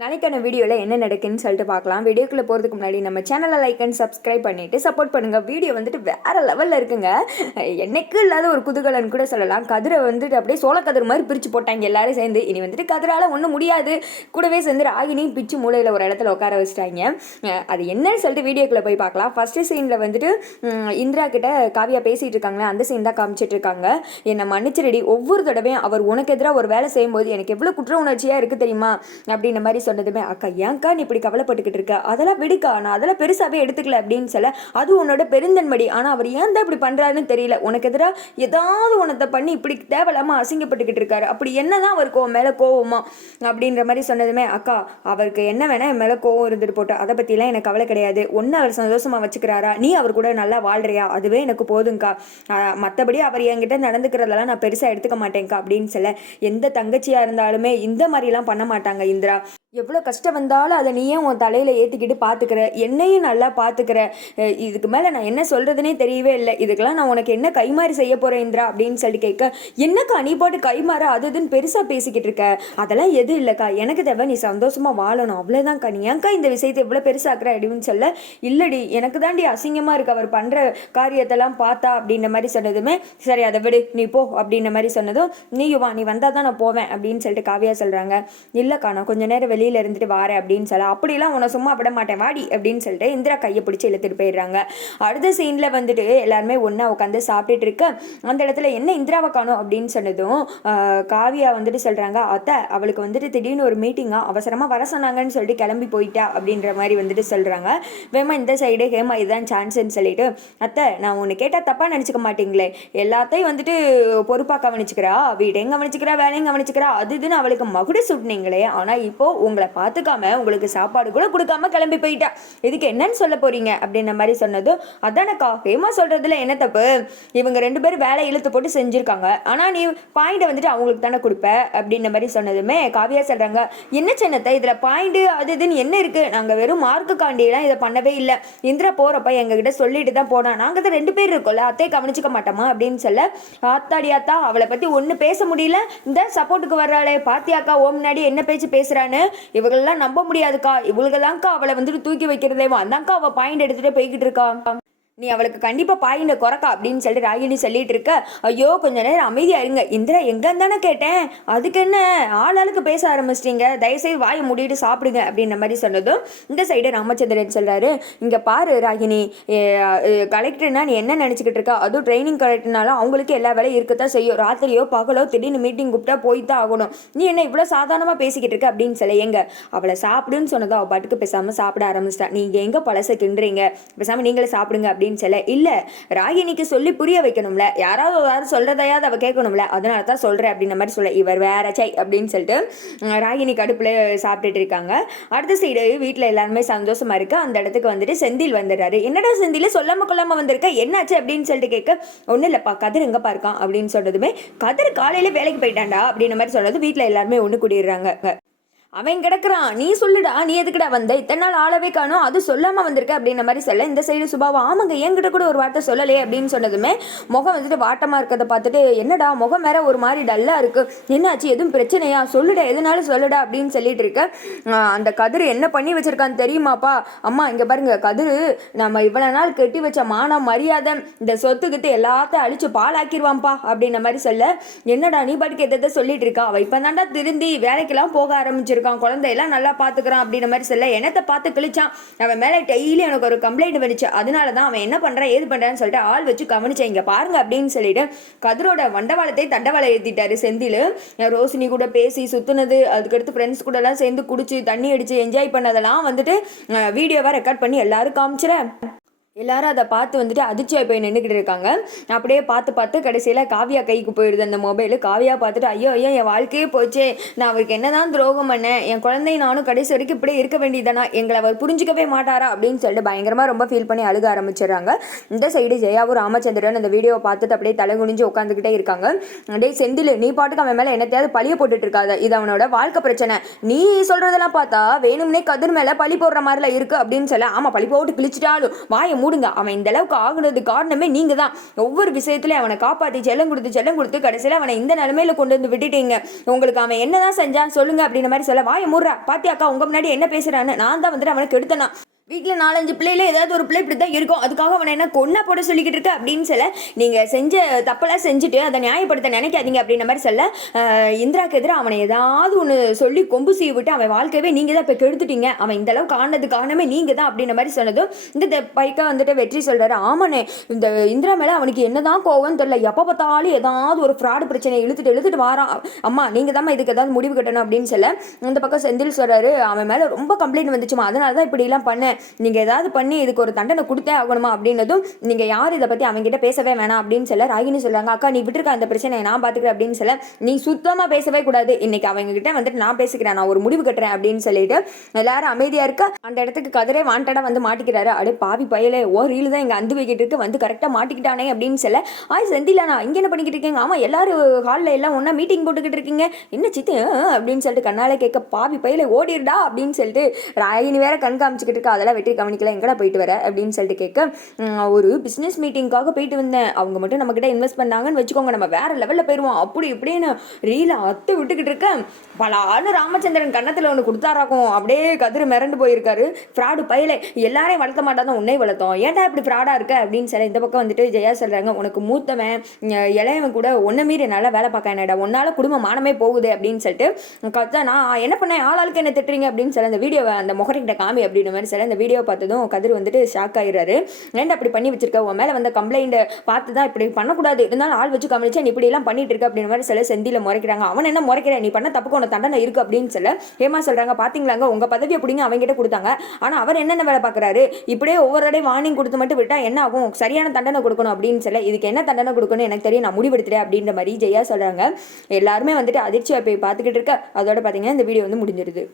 நாளைக்கான வீடியோவில் என்ன நடக்குன்னு சொல்லிட்டு பார்க்கலாம். வீடியோக்குள்ளே போகிறதுக்கு முன்னாடி நம்ம சேனலை லைக் அண்ட் சப்ஸ்கிரைப் பண்ணிவிட்டு சப்போர்ட் பண்ணுங்கள் வீடியோ வந்துட்டு வேறு லெவலில் இருக்குங்க. என்னைக்கு இல்லாத ஒரு குதூகலன் கூட சொல்லலாம். கதிரை வந்துட்டு அப்படியே சோளக்கதிர் மாதிரி பிரித்து போட்டாங்க எல்லாரும் சேர்ந்து. இனி வந்துட்டு கதிரால் ஒன்றும் முடியாது. கூடவே சேர்ந்து ராகினியும் பிச்சு மூலையில் ஒரு இடத்துல உட்கார வச்சுட்டாங்க. அது என்னன்னு சொல்லிட்டு வீடியோக்குள்ளே போய் பார்க்கலாம். ஃபஸ்ட்டு சீனில் வந்துட்டு இந்திரா கிட்ட காவியா பேசிகிட்டு இருக்காங்களே அந்த சீன் தான் காமிச்சிட்டு இருக்காங்க. என்னை மன்னிச்சிருடி. ஒவ்வொரு தடவையும் அவர் உனக்கு எதிராக ஒரு வேலை செய்யும்போது எனக்கு எவ்வளோ குற்ற உணர்ச்சியாக இருக்குது தெரியுமா? அப்படின்ற மாதிரி சொன்னதுமே அக்கா ஏன்க்கா நீ இப்படி கவலைப்பட்டுக்கிட்டு இருக்க? அதெல்லாம் விடுக்கா நான் அதெல்லாம் பெருசாகவே எடுத்துக்கல அப்படின்னு சொல்ல அது உன்னோட பெருந்தன்மடி. ஆனால் அவர் ஏன் தான் இப்படி பண்ணுறாருன்னு தெரியல. உனக்கு எதிராக ஏதாவது உனத்தை பண்ணி இப்படி தேவையில்லாமல் அசிங்கப்பட்டுக்கிட்டு இருக்காரு. அப்படி என்னதான் அவருக்கு உன் மேலே கோவமா? அப்படின்ற மாதிரி சொன்னதுமே அக்கா அவருக்கு என்ன வேணா என் மேலே கோவம் இருந்துட்டு போட்டோம். அதை பற்றிலாம் எனக்கு கவலை கிடையாது. ஒன்று அவர் சந்தோஷமாக வச்சுக்கிறாரா? நீ அவர் கூட நல்லா வாழ்றியா? அதுவே எனக்கு போதுங்க்கா மற்றபடி அவர் என்கிட்ட நடந்துக்கிறதெல்லாம் நான் பெருசாக எடுத்துக்க மாட்டேங்க்கா அப்படின்னு சொல்ல எந்த தங்கச்சியாக இருந்தாலுமே இந்த மாதிரிலாம் பண்ண மாட்டாங்க இந்திரா. எவ்வளோ கஷ்டம் வந்தாலும் அதை நீயே உன் தலையில் ஏற்றிக்கிட்டு பார்த்துக்கிற என்னையும் நல்லா பார்த்துக்கிற இதுக்கு மேலே நான் என்ன சொல்கிறதுனே தெரியவே இல்லை. இதுக்கெல்லாம் நான் உனக்கு என்ன கைமாறி செய்ய போகிறேன் இந்திரா அப்படின்னு சொல்லி கேட்க என்னக்கா நீ பாட்டு கைமாற அது இதுன்னு பெருசாக பேசிக்கிட்டு இருக்க? அதெல்லாம் எதுவும் இல்லைக்கா. எனக்கு தேவை நீ சந்தோஷமாக வாழணும். அவ்வளோதான்க்கா நீ ஏன்க்கா இந்த விஷயத்தை இவ்வளோ பெருசாக்குற அப்படின்னு சொல்ல இல்லடி எனக்கு தாண்டி அசிங்கமாக இருக்கு. அவர் பண்ணுற காரியத்தெல்லாம் பார்த்தா அப்படின்ற மாதிரி சொன்னதுமே சரி அதை விடு. நீ போ அப்படின்ற மாதிரி சொன்னதும் நீ வா. நீ வந்தால் தான் நான் போவேன் அப்படின்னு சொல்லிட்டு காவியா சொல்கிறாங்க இல்லைக்கா நான் கொஞ்ச நேரம் வெளியே வெளியில் இருந்துட்டு வாரேன் அப்படின்னு சொல்ல அப்படிலாம் உன்னை சும்மா விட மாட்டேன். வாடி அப்படின்னு சொல்லிட்டு இந்திரா கையை பிடிச்சி இழுத்துட்டு போயிடுறாங்க. அடுத்த சீனில் வந்துட்டு எல்லாருமே ஒன்றா உட்காந்து சாப்பிட்டுட்டு இருக்க அந்த இடத்துல என்ன இந்திராவை காணும் அப்படின்னு சொன்னதும் காவியா வந்துட்டு சொல்கிறாங்க அத்தை அவளுக்கு வந்துட்டு திடீர்னு ஒரு மீட்டிங்காக அவசரமாக வர சொன்னாங்கன்னு சொல்லிட்டு கிளம்பி போயிட்டா அப்படின்ற மாதிரி வந்துட்டு சொல்கிறாங்க வேமா இந்த சைடு ஹேமா இதுதான் சான்ஸ்ன்னு சொல்லிட்டு அத்தை நான் ஒன்று கேட்டால் தப்பாக நினச்சிக்க மாட்டீங்களே. எல்லாத்தையும் வந்துட்டு பொறுப்பாக கவனிச்சுக்கிறா. வீட்டையும் கவனிச்சுக்கிறா வேலையும் கவனிச்சுக்கிறா. அது இதுன்னு அவளுக்கு மகுட சுட்டினீங்களே. ஆனால் இப்போ உங்களை பார்த்துக்காம உங்களுக்கு சாப்பாடு கூட கொடுக்காம கிளம்பி போயிட்டா இதுக்கு என்னன்னு சொல்ல போறீங்க? அப்படின்ற மாதிரி சொன்னதும் அதானக்கா ஹேமா சொல்றதுல என்ன தப்பு? இவங்க ரெண்டு பேரும் வேலை இழுத்து போட்டு செஞ்சிருக்காங்க. ஆனால் நீ பாயிண்ட் வந்துட்டு அவங்களுக்கு தானே கொடுப்ப? அப்படின்ற மாதிரி சொன்னதுமே காவியா சொல்றாங்க. என்ன சின்னத்தை இதில் பாயிண்ட் அது இதுன்னு என்ன இருக்கு? நாங்கள் வெறும் மார்க்கு காண்டியெல்லாம் இதை பண்ணவே இல்லை. இந்திரா போறப்ப எங்ககிட்ட சொல்லிட்டு தான் போனா நாங்கள் தான் ரெண்டு பேர் இருக்கோம்ல அத்தையை கவனிச்சுக்க மாட்டோமா? அப்படின்னு சொல்ல ஆத்தாடி ஆத்தா அவளை பற்றி ஒன்றும் பேச முடியல. இந்த சப்போர்ட்டுக்கு வர்றாளே பாத்தியாக்கா ஓ முன்னாடி என்ன பேச்சு பேசுறான்னு? இவங்களெல்லாம் நம்ப முடியாதுக்கா. இவளுகதான்க்கா அவளை வந்துட்டு தூக்கி வைக்கிறதேவா அந்தான்க்கா அவள் பாயிண்ட் எடுத்துகிட்டே போய்கிட்டு இருக்கா. நீ அவளுக்கு கண்டிப்பாக பாயின குறக்கா அப்படின்னு சொல்லிட்டு ராகினி சொல்லிட்டு இருக்க. ஐயோ கொஞ்ச நேரம் அமைதியா இருங்க. இந்திரா எங்கன்னு தானே கேட்டேன். அதுக்கு என்ன? ஆளாளுக்கு பேச ஆரம்பிச்சிட்டீங்க. தயவுசெய்து வாயை மூடிட்டு சாப்பிடுங்க அப்படின்ற மாதிரி சொன்னதும் இந்த சைடு ராமச்சந்திரன் சொல்றாரு. இங்க பாரு ராகினி கலெக்டர்னா நீ என்ன நினச்சிக்கிட்டு இருக்கா? அதுவும் ட்ரைனிங் கலெக்டர்னாலும் அவங்களுக்கு எல்லா வேலையும் இருக்கத்தான் செய்யும். ராத்திரியோ பகலோ திடீர்னு மீட்டிங் கூப்பிட்டா போய் தான் ஆகணும். நீ என்ன இவ்வளோ சாதாரணமாக பேசிக்கிட்டு இருக்க அப்படின்னு சொல்ல எங்க அவளை சாப்பிடுன்னு சொன்னதோ அவள் பாட்டுக்கு பேசாமல் சாப்பிட ஆரம்பிச்சிட்டா. நீங்கள் எங்கே பழச கிண்டுறீங்க? பேசாமல் நீங்களே சாப்பிடுங்க அப்படின்னு சொல்ல இல்லை ராகினிக்கு சொல்லி புரிய வைக்கணும்ல? யாராவது ஒரு யாரும் சொல்கிறதையாவது அவள் கேட்கணும்ல? அதனால தான் சொல்கிறேன் அப்படின்ற மாதிரி சொல்ல இவர் வேற சை அப்படின்னு சொல்லிட்டு ராகினி கடுப்பில் சாப்பிட்டுட்டு இருக்காங்க. அடுத்த சைடு வீட்டில் எல்லாருமே சந்தோஷமா இருக்கு. அந்த இடத்துக்கு வந்துட்டு செந்தில் வந்துடுறாரு. என்னடா செந்தில் சொல்லாம கொள்ளாம வந்திருக்க? என்னாச்சு அப்படின்னு சொல்லிட்டு கேட்க ஒன்றும் இல்லைப்பா கதிர் எங்கப்பா இருக்கான் அப்படின்னு சொன்னதுமே கதிர் காலையில வேலைக்கு போயிட்டாண்டா அப்படின்ற மாதிரி சொன்னது வீட்டில் எல்லாருமே ஒன்று கூடிடுறாங்க. அவன் கிடக்குறான். நீ சொல்லுடா நீ எதுக்குடா வந்த? இத்தனை நாள் ஆளவே காணும் அது சொல்லாம வந்திருக்க அப்படின்ற மாதிரி சொல்ல. இந்த சைடு சுபாவா ஆமாங்க என்கிட்ட கூட ஒரு வார்த்தை சொல்லலையே அப்படின்னு சொன்னதுமே முகம் வந்துட்டு வாட்டமா இருக்கிறத பார்த்துட்டு என்னடா முகம் வேற ஒரு மாதிரி டல்லா இருக்கு. என்னாச்சு எதுவும் பிரச்சனையா? சொல்லுடா எதனாலும் சொல்லுடா அப்படின்னு சொல்லிட்டு இருக்க. அந்த கதிர் என்ன பண்ணி வச்சிருக்கான்னு தெரியுமாப்பா? அம்மா இங்க பாருங்க கதிர் நம்ம இவ்வளவு நாள் கட்டி வச்ச மானம் மரியாதை இந்த சொத்துக்கிட்டு எல்லாத்தையும் அழிச்சு பாலாக்கிடுவான்ப்பா அப்படின்ற மாதிரி சொல்ல. என்னடா நீ பாட்டுக்கு எதை சொல்லிட்டு இருக்கா? அவ இப்ப தாண்டா திருந்தி வேலைக்கெல்லாம் போக இருக்கான். குழந்தையெல்லாம் நல்லா பார்த்துக்கிறான் அப்படின்ற மாதிரி சொல்ல என்னத்தை பார்த்து கிழிச்சான். அவன் மேலே டெய்லி எனக்கு ஒரு கம்ப்ளைண்ட் வந்துச்சு. அதனால தான் அவன் என்ன பண்ணுறான் ஏது பண்ணுறான்னு சொல்லிட்டு ஆள் வச்சு கவனிச்சேன். இங்கே பாருங்க அப்படின்னு சொல்லிட்டு கதிரோட வண்டவாளத்தை தண்டவாளம் ஏற்றிட்டாரு செந்தில். ரோஷினி கூட பேசி சுத்துனது அதுக்கடுத்து ஃப்ரெண்ட்ஸ் கூட எல்லாம் சேர்ந்து குடிச்சு தண்ணி அடிச்சு என்ஜாய் பண்ணதெல்லாம் வந்துட்டு வீடியோவாக ரெக்கார்ட் பண்ணி எல்லாரும் காமிச்சிறேன். எல்லாரும் அதை பார்த்து வந்துட்டு அதிர்ச்சியாக போய் நின்றுக்கிட்டு இருக்காங்க. அப்படியே பார்த்து பார்த்து கடைசியில் காவியா கைக்கு போயிடுது அந்த மொபைல் காவியா பார்த்துட்டு ஐயோ ஐயோ என் வாழ்க்கையே போச்சே. நான் அவருக்கு என்னதான் துரோகம் பண்ணேன். என் குழந்தை நானும் கடைசி வரைக்கும் இப்படியே இருக்க வேண்டியதானா எங்களை அவர் புரிஞ்சிக்கவே மாட்டாரா? அப்படின்னு சொல்லிட்டு பயங்கரமாக ரொம்ப ஃபீல் பண்ணி அழுக ஆரம்பிச்சிடுறாங்க. இந்த சைடு ஜெயாவும் ராமச்சந்திரன் அந்த வீடியோவை பார்த்துட்டு அப்படியே தலை குனிஞ்சு உட்காந்துக்கிட்டே இருக்காங்க. அப்படியே செந்தில் நீ பாட்டுக்கு அவன் மேலே என்னத்தையாவது பழிய போட்டுட்டு இருக்காத. இது அவனோட வாழ்க்கை பிரச்சனை. நீ சொல்றதெல்லாம் பார்த்தா வேணும்னே கதிர் மேலே பழி போடுற மாதிரிலாம் இருக்கு. அப்படின்னு சொல்ல ஆமாம் பழி போட்டு கிழிச்சிட்டாலும் வாயை மூடுங்க. அவன் இந்த அளவுக்கு ஆகுனது காரணமே நீங்கள் தான் ஒவ்வொரு விஷயத்துலையும் அவனை காப்பாற்றி செல்லம் கொடுத்து செல்லம் கொடுத்து கடைசியில் அவனை இந்த நிலமையில கொண்டு வந்து விட்டுட்டீங்க. உங்களுக்கு அவன் என்னதான் செஞ்சான் சொல்லுங்க அப்படின்ற மாதிரி சொல்ல வாய முடுறா. பாத்தியாக்கா உங்க முன்னாடி என்ன பேசுறான்னு நான் தான் வந்துட்டு அவனை கெடுத்தனா. வீட்டில் நாலஞ்சு பிள்ளையில ஏதாவது ஒரு பிள்ளை இப்படி தான் இருக்கும். அதுக்காக அவனை என்ன கொன்ன போட சொல்லிக்கிட்டு இருக்க அப்படின்னு சொல்ல நீங்கள் செஞ்ச தப்பெல்லாம் செஞ்சுட்டு அதை நியாயப்படுத்த நினைக்காதீங்க அப்படின்ற மாதிரி சொல்ல இந்திராக்கு எதிராக அவனை ஏதாவது ஒன்று சொல்லி கொம்பு சீவி விட்டு அவன் வாழ்க்கையவே நீங்கள் தான் இப்போ கெடுத்துட்டீங்க. அவன் இந்த அளவுக்கு ஆனது காரணமே நீங்கள் தான் அப்படின்ற மாதிரி சொன்னதும் இந்த த- பைக்கா வந்துட்டு வெற்றி சொல்கிறாரு ஆமாண்ணே இந்த இந்திரா மேலே அவனுக்கு என்னதான் கோவம்னு தெரியல. எப்போ பார்த்தாலும் ஏதாவது ஒரு ஃப்ராடு பிரச்சனையை இழுத்துட்டு இழுத்துட்டு வாரான். அம்மா நீங்கள் தான் இதுக்கு ஏதாவது முடிவு கட்டணும் அப்படின்னு சொல்ல இந்த பக்கம் செந்தில் சொல்கிறாரு அவன் மேலே ரொம்ப கம்ப்ளைண்ட் வந்துச்சுமா. அதனால தான் இப்படிலாம் பண்ணேன் நீங்கள் ஏதாவது பண்ணி இதுக்கு ஒரு தண்டனை கொடுத்தே ஆகணுமா அப்படின்னதும் நீங்கள் யார் இதை பற்றி அவங்ககிட்ட பேசவே வேணாம் அப்படின்னு சொல்ல ராகினி சொல்கிறாங்க அக்கா நீ விட்டுருக்க அந்த பிரச்சனையை நான் பார்த்துக்கிறேன் அப்படின்னு சொல்ல நீ சுத்தமாக பேசவே கூடாது. இன்னைக்கு அவங்க கிட்ட வந்துட்டு நான் பேசிக்கிறேன் நான் ஒரு முடிவு கட்டுறேன் அப்படின்னு சொல்லிட்டு எல்லாரும் அமைதியாக இருக்க அந்த இடத்துக்கு கதிரே வாண்டடாக வந்து மாட்டிக்கிறாரு. அப்படியே பாவி பயலே ஓ ரீல் தான் இங்கே அந்து வைக்கிட்டு இருக்கு வந்து கரெக்டாக மாட்டிக்கிட்டானே அப்படின்னு சொல்ல ஆய் செந்திலானா இங்கே என்ன பண்ணிக்கிட்டு இருக்கீங்க? ஆமாம் எல்லாரும் ஹாலில் எல்லாம் ஒன்றா மீட்டிங் போட்டுக்கிட்டு இருக்கீங்க. என்ன சித்து? அப்படின்னு சொல்லிட்டு கண்ணாலே கேட்க பாவி பையில ஓடிடுடா அப்படின்னு சொல்லிட்டு ராகினி வேற கண் காமிச்சிக்கிட்டு இருக்கா. அதெல்லாம் வெற்றி கவனிக்கல எங்கடா போயிட்டு வர? அப்படின்னு சொல்லிட்டு கேட்க ஒரு பிஸ்னஸ் மீட்டிங்காக போயிட்டு வந்தேன். அவங்க மட்டும் நம்மக்கிட்ட இன்வெஸ்ட் பண்ணாங்கன்னு வச்சுக்கோங்க. நம்ம வேற லெவலில் போயிடுவோம் அப்படி இப்படின்னு ரீலை அத்து விட்டுக்கிட்டு இருக்கேன் பலான்னு ராமச்சந்திரன் கன்னத்தில் ஒன்று கொடுத்தாராக்கும். அப்படியே கதிர் மிரண்டு போயிருக்காரு. ஃப்ராடு பையலே எல்லாரையும் வளர்த்த மாட்டாதான் உன்னை வளர்த்தோம். ஏன்டா இப்படி ஃப்ராடாக இருக்க? அப்படின்னு சொல்ல இந்த பக்கம் வந்துட்டு ஜெயா சொல்கிறாங்க உனக்கு மூத்தவன் இளையவன் கூட ஒன்றை மீறி நல்லா வேலை பார்க்க என்னடா? உன்னால குடும்ப மானமே போகுது. அப்படின்னு சொல்லிட்டு கத்தா நான் என்ன பண்ணேன்? ஆளாளுக்கு என்ன திட்டுறீங்க? அப்படின்னு சொல்ல அந்த வீடியோவை அந்த முகரிக்கிட்ட காமி அப்படின்னு மாதிரி சொல்லி அந்த வீடியோ பார்த்ததும் கதிர் வந்துட்டு ஷாக் ஆயிடுறாரு. ஏன்டா அப்படி பண்ணி வச்சிருக்க? உன் மேலே வந்த கம்ப்ளைண்ட்டை பார்த்து தான் இப்படி பண்ணக்கூடாது. இருந்தாலும் ஆள் வச்சு கவனிச்சு நீ இப்படி எல்லாம் பண்ணிட்டு இருக்க அப்படின்ற மாதிரி சில செந்தியில் முறைக்கிறாங்க. அவன் என்ன முறைக்கிறேன் நீ பண்ண தப்புக்கு உனக்கு தண்டனை இருக்கு அப்படின்னு சொல்ல ஹேமா சொல்கிறாங்க பார்த்தீங்களாங்க உங்கள் பதவியை பிடிங்க அவங்ககிட்ட கொடுத்தாங்க. ஆனால் அவர் என்னென்ன வேலை பார்க்குறாரு? இப்படியே ஒவ்வொரு தடவை வார்னிங் கொடுத்து மட்டும் விட்டால் என்ன ஆகும்? சரியான தண்டனை கொடுக்கணும் அப்படின்னு சொல்ல இதுக்கு என்ன தண்டனை கொடுக்கணும் எனக்கு தெரியும். நான் முடிவெடுத்துட்டேன் அப்படின்ற மாதிரி ஜெயா சொல்கிறாங்க எல்லாருமே வந்துட்டு அதிர்ச்சியாக போய் பார்த்துக்கிட்டு இருக்க. அதோட பார்த்தீங்கன்னா இந்த வீடியோ வந்து முடிஞ்சிருது.